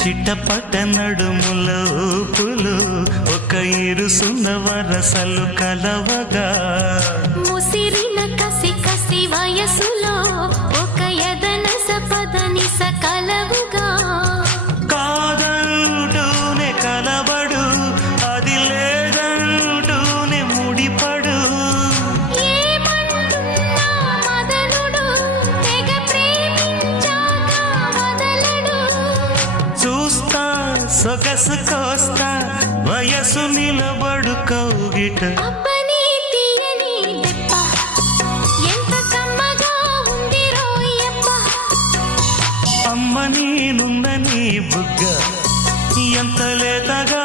చిట్టపట్ట నడుముల ఊపులు ఒక ఇరుసున్న వరసలు కలవగా ముసిరిన కసి కసి వయసులో ఒక యదన సపదని సకలవుగా కాదంటూనే కలబడు అది లేదంటూనే ముడిపడు ఏమంటున్నా మదనుడు తెగ ప్రేమించాక వదలడు చూస్తా సొగసు కోస్తా వయసు నిలబడు కౌగిట అబ్బని తీయని దెబ్బ ఎంత కమ్మగా ఉంది రోయప్ప అమ్మ నేనుందని బుగ్గ ఎంత లేతగా